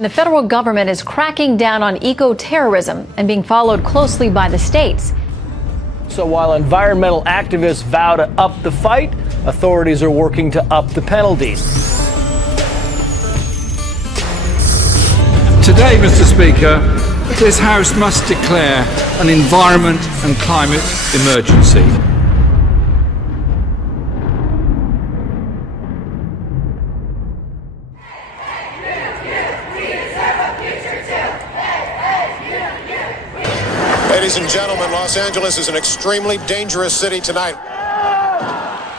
The federal government is cracking down on eco-terrorism and being followed closely by the states. So while environmental activists vow to up the fight, authorities are working to up the penalties. Today, Mr. Speaker, this House must declare an environment and climate emergency. Ladies and gentlemen, Los Angeles is an extremely dangerous city tonight.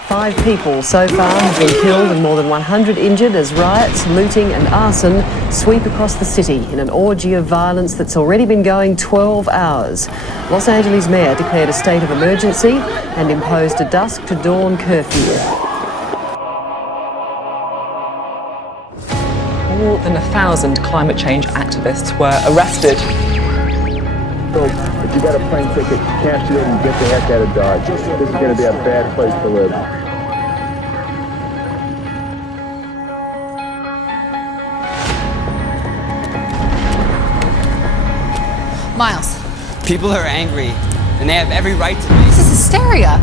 5 people so far have been killed and more than 100 injured as riots, looting and arson sweep across the city in an orgy of violence that's already been going 12 hours. Los Angeles mayor declared a state of emergency and imposed a dusk to dawn curfew. More than 1,000 climate change activists were arrested. So if you got a plane ticket, cash it in and get the heck out of Dodge. This is going to be a bad place to live. Miles. People are angry, and they have every right to be. This is hysteria.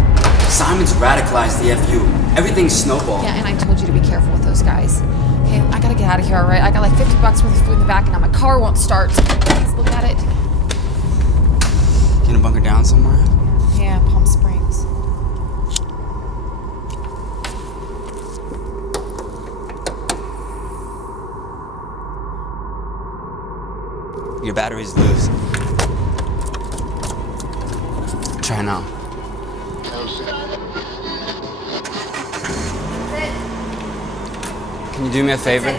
Simon's radicalized the FU. Everything's snowballed. Yeah, and I told you to be careful with those guys. Okay, I gotta get out of here, all right? I got like $50 worth of food in the back, and now my car won't start. Please look at it. Gonna bunker down somewhere? Yeah, Palm Springs. Your battery's loose. Try now. Can you do me a favor?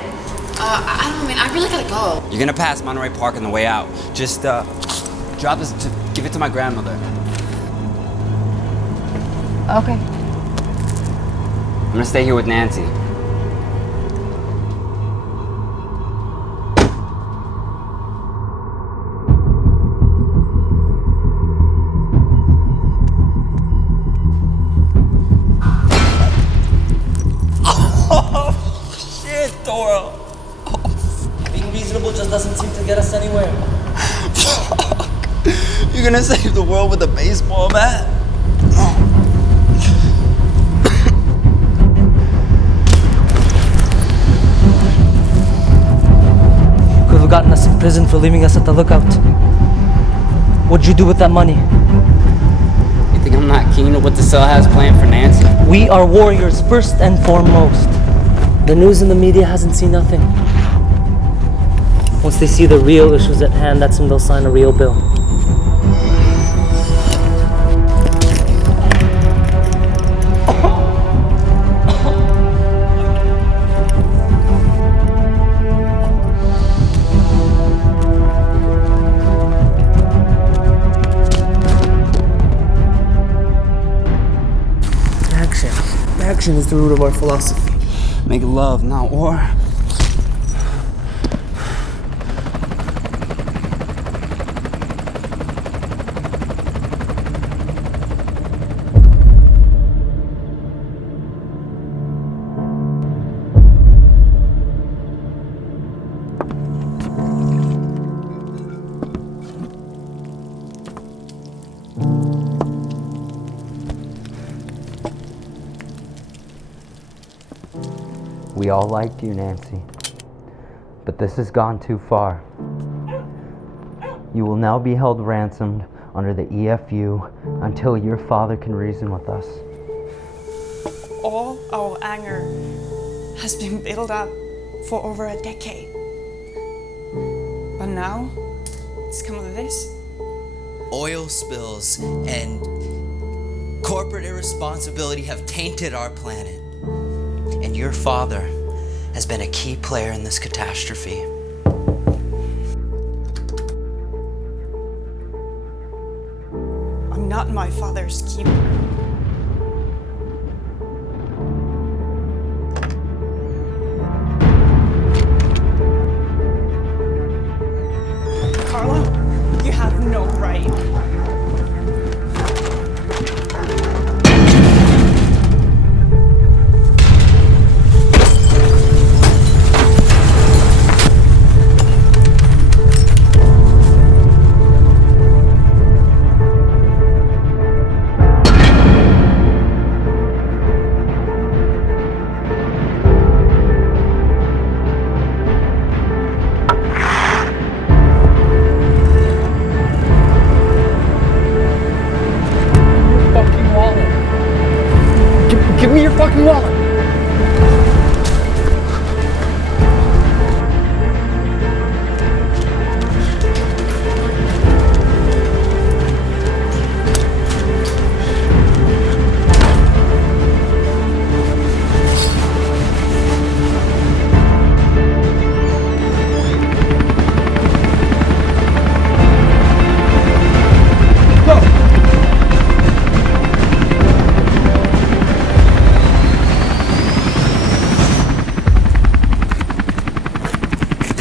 I don't mean, I really gotta go. You're gonna pass Monterey Park on the way out. Just, drop this, give it to my grandmother. Okay. I'm gonna stay here with Nancy. Oh, shit, Dora. Being reasonable just doesn't seem to get us anywhere. You're gonna save the world with a baseball bat? Could have gotten us in prison for leaving us at the lookout. What'd you do with that money? You think I'm not keen on what the cell has planned for Nancy? We are warriors first and foremost. The news and the media hasn't seen nothing. Once they see the real issues at hand, that's when they'll sign a real bill. Action is the root of our philosophy. Make love, not war. We all liked you, Nancy, but this has gone too far. You will now be held ransomed under the EFU until your father can reason with us. All our anger has been built up for over a decade. But now, it's come to this. Oil spills and corporate irresponsibility have tainted our planet. And your father has been a key player in this catastrophe. I'm not my father's keeper. Carla, you have no right.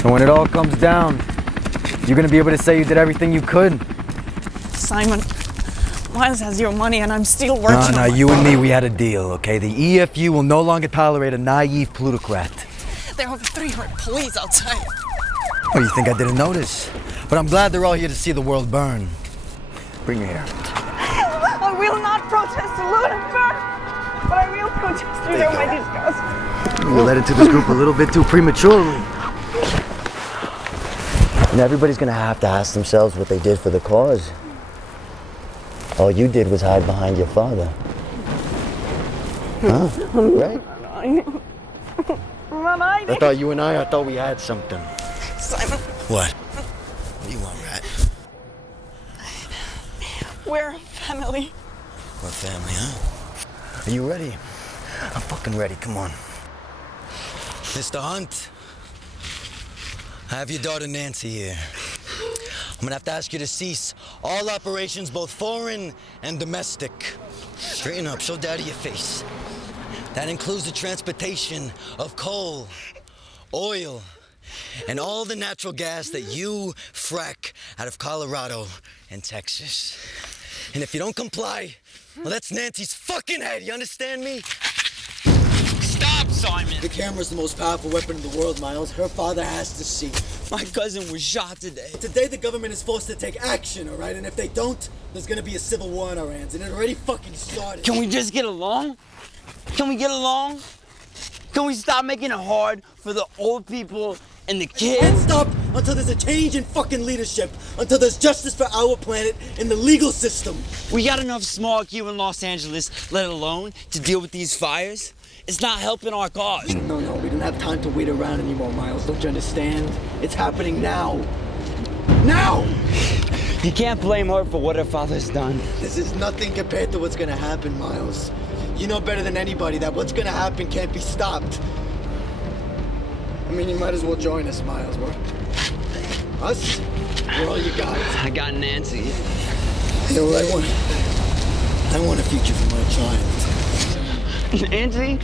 So when it all comes down, you're gonna be able to say you did everything you could. Simon, Miles has your money and I'm still working No, on you and me, we had a deal, okay? The EFU will no longer tolerate a naive plutocrat. There are over 300 police outside. Oh, you think I didn't notice? But I'm glad they're all here to see the world burn. Bring your hair. I will not protest the loot and burn, but I will protest you know my disgust. You led into this group a little bit too prematurely. And everybody's gonna have to ask themselves what they did for the cause. All you did was hide behind your father. Huh? Right? I thought you and I thought we had something. Simon. What? What do you want, Rat? We're a family. What family, huh? Are you ready? I'm fucking ready, come on. Mr. Hunt, I have your daughter Nancy here. I'm gonna have to ask you to cease all operations, both foreign and domestic. Straighten up, show Daddy your face. That includes the transportation of coal, oil, and all the natural gas that you frack out of Colorado and Texas. And if you don't comply, well, that's Nancy's fucking head, you understand me? Stop, Simon! The camera's the most powerful weapon in the world, Miles. Her father has to see. My cousin was shot today. Today the government is forced to take action, all right? And if they don't, there's gonna be a civil war on our hands, and it already fucking started. Can we just get along? Can we get along? Can we stop making it hard for the old people and the kids? Can't stop until there's a change in fucking leadership, until there's justice for our planet in the legal system. We got enough smog here in Los Angeles, let alone to deal with these fires. It's not helping our cause. No, we don't have time to wait around anymore, Miles. Don't you understand? It's happening now. Now! You can't blame her for what her father's done. This is nothing compared to what's gonna happen, Miles. You know better than anybody that what's gonna happen can't be stopped. I mean, you might as well join us, Miles. Us? We're all you got. I got Nancy. You know what I want a future for my child. Nancy?